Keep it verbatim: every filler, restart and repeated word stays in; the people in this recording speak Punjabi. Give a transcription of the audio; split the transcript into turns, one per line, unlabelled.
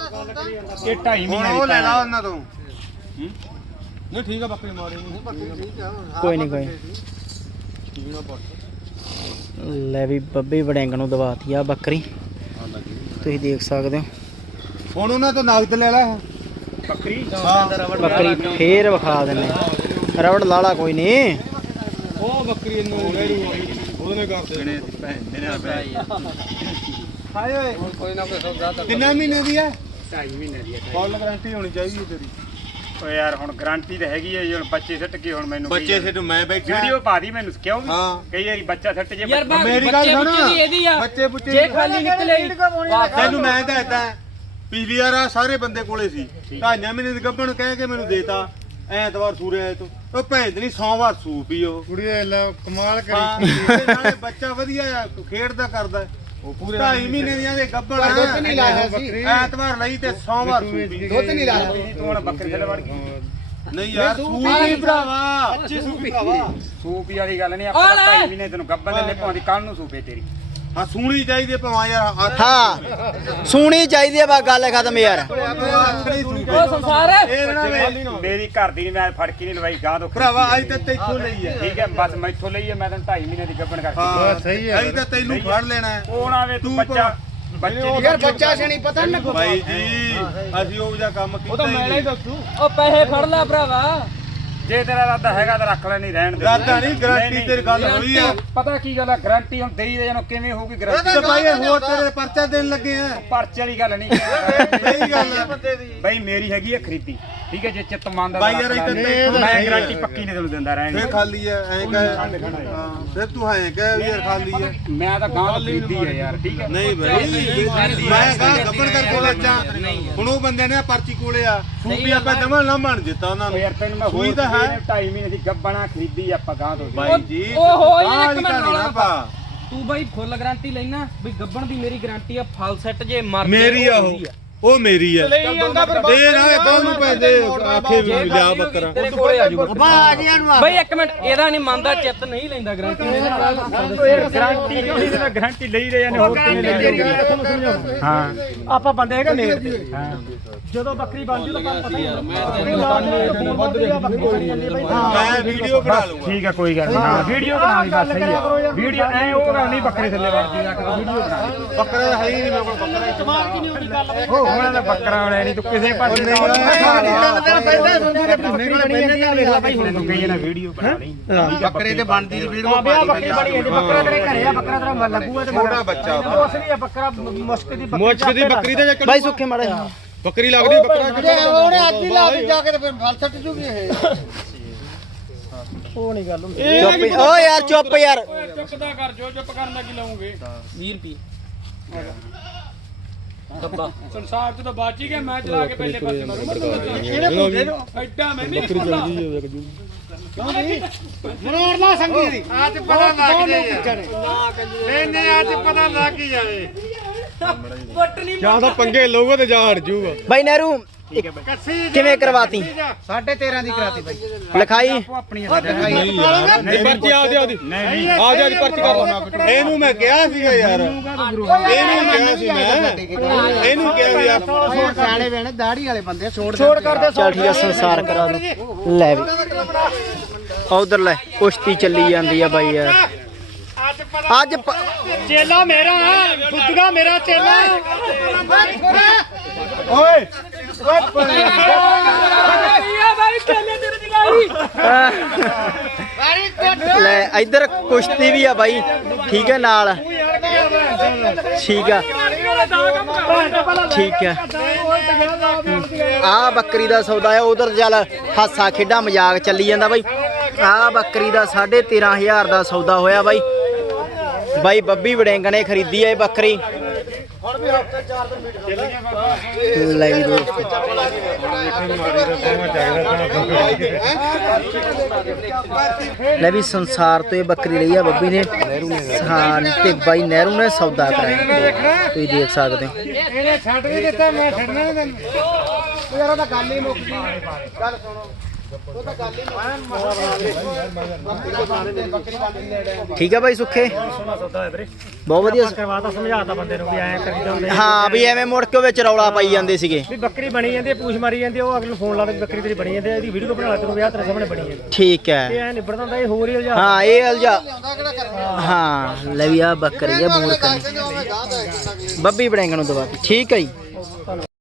ਇਹ ਢਾਈ ਮਹੀਨੇ
ਉਹ ਲੈ ਲਾ ਉਹਨਾਂ ਤੋਂ
ਨਹੀਂ ਠੀਕ ਆ ਬੱਕਰੀ ਮਾਰੀ
ਕੋਈ ਨਹੀਂ ਕੋਈ ਲੈ ਵੀ ਬੱਬੀ ਵੜਿੰਗ ਨੂੰ ਦਵਾਤੀ ਆ ਬੱਕਰੀ ਤੁਸੀਂ ਦੇਖ ਸਕਦੇ ਹੋ।
ਹੁਣ ਉਹਨਾਂ ਤੋਂ ਨਗਦ ਲੈ ਲੈ
ਬੱਕਰੀ
ਬੱਕਰੀ ਫੇਰ ਵਿਖਾ ਦਿੰਨੇ ਰਵੜ ਲਾਲਾ ਕੋਈ ਨਹੀਂ।
ਉਹ ਬੱਕਰੀ ਇਹਨੂੰ ਰੇੜੀ ਉਹਦੇ ਕਰ ਦੇਣੇ ਭੈਣ ਦੇ ਨਾਲ
ਹਾਏ ਓਏ ਕੋਈ ਨਾ ਕੋਈ ਸੌਦਾ ਤਾਂ ਕਿੰਨਾ ਮਹੀਨੇ ਦੀ ਹੈ?
ਢਾਈ ਮਹੀਨੇ ਦੀ ਹੈ।
ਫੁੱਲ ਗਾਰੰਟੀ ਹੋਣੀ ਚਾਹੀਦੀ ਹੈ ਤੇਰੀ।
ਓ ਯਾਰ ਹੁਣ ਗਾਰੰਟੀ ਤਾਂ ਹੈਗੀ ਹੈ ਜੀ। ਹੁਣ ਬੱਚੇ ਸਿੱਟ ਕੇ ਹੁਣ ਮੈਨੂੰ
ਬੱਚੇ ਸਿੱਟੂ ਮੈਂ ਬੈਠਾ
ਵੀਡੀਓ ਪਾ ਦੀ ਮੈਨੂੰ ਕਿਉਂ ਵੀ
ਹਾਂ।
ਕਈ ਵਾਰੀ ਬੱਚਾ ਸਿੱਟ ਜੇ
ਯਾਰ ਬਾ-
ਮੇਰੀ ਗੱਲ
ਬੱਚੇ
ਸੁਣ
ਬੁੱਚੇ ਦੀ ਇਹਦੀ ਆ।
ਬੱਚੇ ਬੁੱਚੇ
ਜੇ ਖਾਲੀ ਨਿਕਲੇ
ਤੈਨੂੰ ਮੈਂ ਦੱਸਦਾ ਪਿਛਲੀ ਵਾਰ ਆਹ ਸਾਰੇ ਬੰਦੇ ਕੋਲੇ ਸੀ ਢਾਈਆਂ ਮਹੀਨੇ ਦੀ ਗੱਭਣ ਕਹਿ ਕੇ ਮੈਨੂੰ ਦੇਤਾ ਐਤਵਾਰ ਸੂਰੇ ਆਏ ਤੋਂ ਉਹ ਭੈਣ ਦੀ ਸੋਮਵਾਰ ਸੂਪ ਹੀ ਉਹ
ਕੁੜੀ ਕਮਾਲ
ਹਾਂ, ਇਹਦੇ ਨਾਲੇ ਬੱਚਾ ਵਧੀਆ ਆ ਖੇਡਦਾ ਕਰਦਾ
ਉਹ ਪੂਰੇ
ਢਾਈ ਮਹੀਨੇ ਦੀਆਂ ਦੇ ਗੱਭਣ
ਦੁੱਧ ਨਹੀਂ ਲਾਇਆ ਸੀ।
ਐਤਵਾਰ ਲਈ ਤੇ ਸੋਮਵਾਰ ਸੂਪੀ
ਦੁੱਧ ਨਹੀਂ ਲਾਇਆ
ਤੂੰ ਹੁਣ ਬੱਕਰੀ ਥੱਲੇ ਵੜ ਗਈ।
ਨਹੀਂ ਯਾਰ ਸੂਪ ਹੀ ਭਰਾਵਾ
ਅੱਛੀ ਸੂਪੀ ਸੂਪੀ ਵਾਲੀ ਗੱਲ ਨਹੀਂ ਆਪਾਂ ਢਾਈ ਮਹੀਨੇ ਤੈਨੂੰ ਗੱਬਨ ਦੇ ਪਾਉਂਦੀ ਕੱਲ ਨੂੰ ਸੂਪੇ ਤੇਰੀ
ਹਾਂ ਸੂਣੀ ਚਾਹੀਦੀ ਭਵਾ ਯਾਰ ਹੱਥ
ਹਾਂ ਸੁਣੀ ਚਾਹੀਦੀ ਆ ਬਾ ਗੱਲ ਖਤਮ ਯਾਰ।
ਉਹ ਸੰਸਾਰ ਹੈ।
ਇਹ ਨਾ ਵੇ
ਮੇਰੀ ਘਰ ਦੀ ਨੀ ਮੈਂ ਫੜ ਕੇ ਨਹੀਂ ਲਵਾਈ ਗਾਂ ਤੋਂ
ਭਰਾਵਾ ਅੱਜ ਤੇ ਤੈਥੋਂ ਲਈ ਹੈ
ਠੀਕ ਹੈ ਬਸ ਮੈਥੋਂ ਲਈ ਹੈ ਮੈਂ ਤੈਨੂੰ ਢਾਈ ਮਹੀਨੇ ਦੀ ਗੱਬਨ ਕਰਕੇ
ਹਾਂ
ਸਹੀ ਹੈ।
ਅਸੀਂ ਤਾਂ ਤੈਨੂੰ ਫੜ ਲੈਣਾ ਹੈ।
ਉਹ ਨਾ ਵੇ ਤੂੰ ਬੱਚਾ ਬੱਚੇ ਦੀ
ਯਾਰ ਬੱਚਾ ਛਣੀ ਪਤਾ ਨਹੀਂ ਲੱਗੂ
ਬਾਈ ਜੀ ਅਸੀਂ ਉਹ ਜਿਹਾ ਕੰਮ ਕੀਤਾ ਹੀ ਨਹੀਂ
ਦੱਸੂ
ਉਹ ਪੈਸੇ ਫੜ ਲੈ ਭਰਾਵਾ।
ਜੇ ਤੇਰਾ ਇਰਾਦਾ ਹੈਗਾ ਤਾਂ ਰੱਖ ਲੈ ਨਹੀਂ ਰਹਿਣ ਦੇ
ਰਾਦਾ ਨਹੀਂ ਗਾਰੰਟੀ ਤੇਰੀ ਗੱਲ ਹੋਈ ਆ
ਪਤਾ ਕੀ ਗੱਲ ਆ ਗਾਰੰਟੀ ਹੁਣ ਦੇਈ ਦੇ ਜਾਨੂੰ ਕਿਵੇਂ ਹੋਊਗੀ ਗਾਰੰਟੀ
ਤੇ ਬਾਈ ਇਹ ਹੋਰ ਤੇਰੇ ਪਰਚਾ ਦੇਣ ਲੱਗੇ ਆ
ਪਰਚੇ ਵਾਲੀ ਗੱਲ ਨਹੀਂ
ਸਹੀ ਗੱਲ ਆ
ਬਈ ਮੇਰੀ ਹੈਗੀ ਹੈ ਖਰੀਦੀ ਠੀਕ ਹੈ ਜੇ ਚਿੱਤ ਮੰਨਦਾ
ਬਾਈ ਯਾਰ ਇੱਥੇ ਤੈਨੂੰ
ਮੈਂ ਗਾਰੰਟੀ ਪੱਕੀ ਨਹੀਂ ਤੈਨੂੰ ਦਿੰਦਾ ਰਹਿਣ
ਫੇਰ ਖਾਲੀ ਐ ਐਂ ਕਹੇ ਹਾਂ ਫਿਰ ਤੂੰ ਐਂ ਕਹੇ ਵੀ ਯਾਰ ਖਾਲੀ ਐ
ਮੈਂ ਤਾਂ ਗਾਂ ਖਰੀਦੀ ਹੈ ਯਾਰ ਠੀਕ ਹੈ
ਨਹੀਂ ਬਾਈ ਮੈਂ ਕਹਾਂ ਗੱਬਣ ਕਰਕੇ ਬੱਚਾ ਹੁਣ ਉਹ ਬੰਦੇ ਨੇ ਪਰਚੀ ਕੋਲੇ ਆ ਸੂਪੀ ਆਪਾਂ ਜਮਾ ਨਾ ਬਣ ਦਿੱਤਾ ਉਹਨਾਂ ਨੂੰ
ਯਾਰ ਤੈਨੂੰ ਮੈਂ
ਸੂਈ
ਹੋਰ
ਤਾਂ ਹੈ
ਢਾਈ ਮਹੀਨੇ ਦੀ ਗੱਬਣਾ ਖਰੀਦੀ ਆਪਾਂ ਗਾਂ ਤੋਂ
ਬਾਈ ਜੀ
ਓਹੋ ਯਾਰ
ਆਹ
ਇੱਕ
ਨੀ
ਮਿੰਟ
ਕਹਾਣੀ ਨਾ ਪਾ
ਤੂੰ ਬਾਈ ਫੁੱਲ ਗਾਰੰਟੀ ਲੈਣਾ ਵੀ ਗੱਬਣ ਦੀ ਮੇਰੀ ਗਾਰੰਟੀ ਆ ਫਲ ਸੈੱਟ ਜੇ ਮਰ
ਮੇਰੀ ਆ ਉਹ ਉਹ ਮੇਰੀ ਆ ਇਹ ਨਾ ਕੱਲ ਨੂੰ ਪੈਂਦੇ ਆਖੇ ਵੀ ਲਿਆ ਬੱਕਰਾ
ਤੇਰੇ ਕੋਲੇ ਆ ਜਾਊਗਾ ਬਾਈ ਇੱਕ ਮਿੰਟ ਇਹਦਾ ਨਹੀਂ ਮੰਨਦਾ ਚਿੱਤ ਨਹੀਂ ਲੈਂਦਾ ਗਾਰੰਟੀ
ਗਾਰੰਟੀ ਕਿਉਂ ਨਹੀਂ ਦੇਣਾ ਗਾਰੰਟੀ ਲਈ ਰਹੇ ਨੇ ਹੋਰ ਕਿਵੇਂ ਲੈ ਹਾਂ
ਆਪਾਂ ਬੰਦੇ ਹੈਗਾ ਨੇ
ਹਾਂ
ਜਦੋਂ ਬੱਕਰੀ ਬਣ ਜੂ ਤਾਂ ਪਤਾ ਹੀ
ਮੈਂ ਵੀਡੀਓ ਬਣਾ ਲੂੰਗਾ
ਠੀਕ ਹੈ ਕੋਈ ਗੱਲ ਨਹੀਂ ਹਾਂ ਵੀਡੀਓ ਬਣਾ ਲਈ ਬਸ ਸਹੀ ਹੈ ਵੀਡੀਓ ਐ ਉਹ ਗੱਲ ਨਹੀਂ ਬੱਕਰੇ ਥੱਲੇ ਵੜਦੀ ਜਾ ਕੇ ਵੀਡੀਓ ਬਣਾ ਲਈ
ਬੱਕਰਾ ਹੈ ਹੀ ਨਹੀਂ ਮੇਰੇ ਕੋਲ ਬੱਕਰਾ
ਦਿਮਾਗ ਕੀ ਨਹੀਂ ਹੁੰਦੀ ਗੱਲ ਬਈ
ਉਹ ਉਹਨਾਂ ਦਾ ਬੱਕਰਾ ਵਾਲਿਆ ਨਹੀਂ ਤੂੰ ਕਿਸੇ ਪਾਸੇ
ਨਹੀਂ
ਤੈਨੂੰ ਕਹੀ ਨਾ ਵੀਡੀਓ ਬਣਾ ਲਈ
ਬੱਕਰੇ ਤੇ ਬਣਦੀ ਵੀਡੀਓ
ਬੱਕਰੀ ਬਣੀ ਜਾਂਦੀ ਬੱਕਰਾ ਤੇਰੇ ਘਰੇ ਆ ਬੱਕਰਾ ਤੇਰਾ ਲੱਗੂਗਾ ਤੇ
ਛੋਟਾ ਬੱਚਾ
ਉਸ ਲਈ ਬੱਕਰਾ ਮੁਸ਼ਕ ਦੀ ਬੱਕਰੀ
ਮੁਸ਼ਕ ਦੀ ਬੱਕਰੀ ਤੇ
ਬਾਈ ਸੁੱਖੇ ਮਾੜੇ
ਬੱਕਰੀ ਲੱਗਦੀ ਬੱਕਰਾ
ਉਹਨੇ ਅੱਜ ਹੀ ਲਾ ਕੇ ਜਾ ਕੇ ਫਿਰ ਫਲ ਛੱਟ ਜੂਗੀ ਇਹ
ਉਹ ਨਹੀਂ ਗੱਲ ਹੁੰਦੀ ਚੁੱਪ ਓ ਯਾਰ ਚੁੱਪ ਯਾਰ
ਚੁੱਪ ਦਾ ਕਰ ਜੋ ਚੁੱਪ ਕਰਨ ਦਾ ਕੀ ਲਾਉਂਗੇ ਵੀਹ ਰੁਪਏ ਡੱਬਾ ਸੰਸਾਰ ਚ ਤਾਂ ਬਾਚ ਹੀ ਗਿਆ ਮੈਂ ਚਲਾ ਕੇ ਪਹਿਲੇ ਪਾਸੇ ਮਾਰੂ ਐਡਾ ਮੈਂ ਨਹੀਂ ਖੁੱਲਾ
ਮਨੋਰ ਲਾ ਸੰਗੀ ਦੀ ਅੱਜ ਪਤਾ ਲੱਗ ਜਾਏ ਨਹੀਂ ਨਹੀਂ ਅੱਜ ਪਤਾ ਲੱਗ ਹੀ ਜਾਏ
ਵੱਟ ਨਹੀਂ
ਜਾਂ ਤਾਂ ਪੰਗੇ ਲਊਗਾ ਤੇ ਜਾਂ ਹਟ ਜਾਊਗਾ
ਬਾਈ ਨਹਿਰੂ ਕਿਵੇਂ ਕਰਵਾਤੀ
ਸਾਢੇ ਤੇਰਾਂ ਦੀ ਕਰਾਤੀ ਬਾਈ
ਲਿਖਾਈ
ਆਪਣੀਆਂ
ਨਹੀਂ ਪਰਚੀ ਆ ਜਾ ਦੀ
ਨਹੀਂ
ਆ ਜਾ ਦੀ ਪਰਚੀ ਕਰ
ਇਹਨੂੰ ਮੈਂ ਕਿਹਾ ਸੀਗਾ ਯਾਰ ਇਹਨੂੰ ਕਿਹਾ ਸੀ ਮੈਂ ਇਹਨੂੰ ਕਿਹਾ ਵੀ ਆਪ
ਸਿਆਣੇ ਵੇਣੇ ਦਾੜੀ ਵਾਲੇ ਬੰਦੇ ਛੋੜ
ਛੋੜ ਕਰਦੇ ਚੱਲ ਠੀਕ ਆ ਸੰਸਾਰ ਕਰਾ ਦੋ ਲੈ ਵੀ ਉਧਰ ਲੈ ਕੁਸ਼ਤੀ ਚੱਲੀ ਜਾਂਦੀ ਆ ਬਾਈ ਯਾਰ ਅੱਜ
ਚੇਲਾ ਮੇਰਾ ਫੁੱਦਗਾ ਮੇਰਾ ਚੇਲਾ
ਓਏ
ਲੈ ਇੱਧਰ ਕੁਸ਼ਤੀ ਵੀ ਆ ਬਾਈ ਠੀਕ ਹੈ ਨਾਲ ਠੀਕ ਆ ਠੀਕ ਆ ਆ ਬੱਕਰੀ ਦਾ ਸੌਦਾ ਆ ਉਧਰ ਚੱਲ ਹਾਸਾ ਖੇਡਾ ਮਜ਼ਾਕ ਚੱਲੀ ਜਾਂਦਾ ਬਾਈ ਆ ਬੱਕਰੀ ਦਾ ਸਾਢੇ ਤੇਰਾਂ ਹਜ਼ਾਰ ਦਾ ਸੌਦਾ ਹੋਇਆ ਬਾਈ ਬਾਈ ਬੱਬੀ ਵੜਿੰਗ ਨੇ ਖਰੀਦੀ ਆ ਇਹ ਬੱਕਰੀ ਲੈ ਵੀ ਦੋਸਤੋ ਲੈ ਵੀ ਸੰਸਾਰ ਤੋਂ ਇਹ ਬੱਕਰੀ ਲਈ ਆ ਬੱਬੀ ਨੇ ਹਾਂ ਤੇ ਬਾਈ ਨਹਿਰੂ ਨੇ ਸੌਦਾ ਕਰਾਇਆ ਤੁਸੀਂ ਦੇਖ ਸਕਦੇ ਹੋ
ਇਹਨੇ ਛੱਡ ਨਹੀਂ ਦਿੱਤਾ ਮੈਂ ਛੱਡਣਾ ਨਹੀਂ ਤੈਨੂੰ ਯਾਰ ਉਹਦਾ ਗੱਲ ਹੀ ਮੁੱਕ ਗਈ ਗੱਲ ਸੁਣੋ
ਠੀਕ ਆ ਬਾਈ ਸੁੱਖੇ
ਸੋਨਾ ਸੌਦਾ ਹੈ ਵੀਰੇ
ਬਹੁਤ ਵਧੀਆ
ਕਰਵਾਤਾ ਸਮਝਾਤਾ ਬੰਦੇ ਨੂੰ ਵੀ ਐਂ ਕਰੀ ਜਾਂਦੇ
ਹਾਂ ਵੀ ਐਵੇਂ ਮੁੜ ਕੇ ਵਿੱਚ ਰੌਲਾ ਪਾਈ ਜਾਂਦੇ ਸੀਗੇ
ਵੀ ਬੱਕਰੀ ਬਣੀ ਜਾਂਦੀ ਹੈ ਪੂਛ ਮਾਰੀ ਜਾਂਦੀ ਹੈ ਉਹ ਅਗਲੇ ਨੂੰ ਫੋਨ ਲਾ ਕੇ ਬੱਕਰੀ ਤੇਰੀ ਬਣੀ ਜਾਂਦੀ ਹੈ ਇਹਦੀ ਵੀਡੀਓ ਬਣਾ ਲੈ ਤੈਨੂੰ ਵਿਆਹ ਤੇਰੇ ਸਾਹਮਣੇ ਬਣੀ ਜਾਂਦੀ
ਠੀਕ
ਇਹ
ਹੈ
ਐ ਨਿਬੜਦਾ ਹੁੰਦਾ ਇਹ ਹੋਰ ਹੀ ਉਲਝਾ
ਹਾਂ ਇਹ ਅਲਜਾ ਹਾਂ ਲੈ ਵੀ ਆ ਬੱਕਰੀ ਆ ਬੂਰ ਕਨੀ ਬੱਬੀ ਬੜੈਂਗ ਨੂੰ ਦਵਾ ਠੀਕ ਹੈ ਜੀ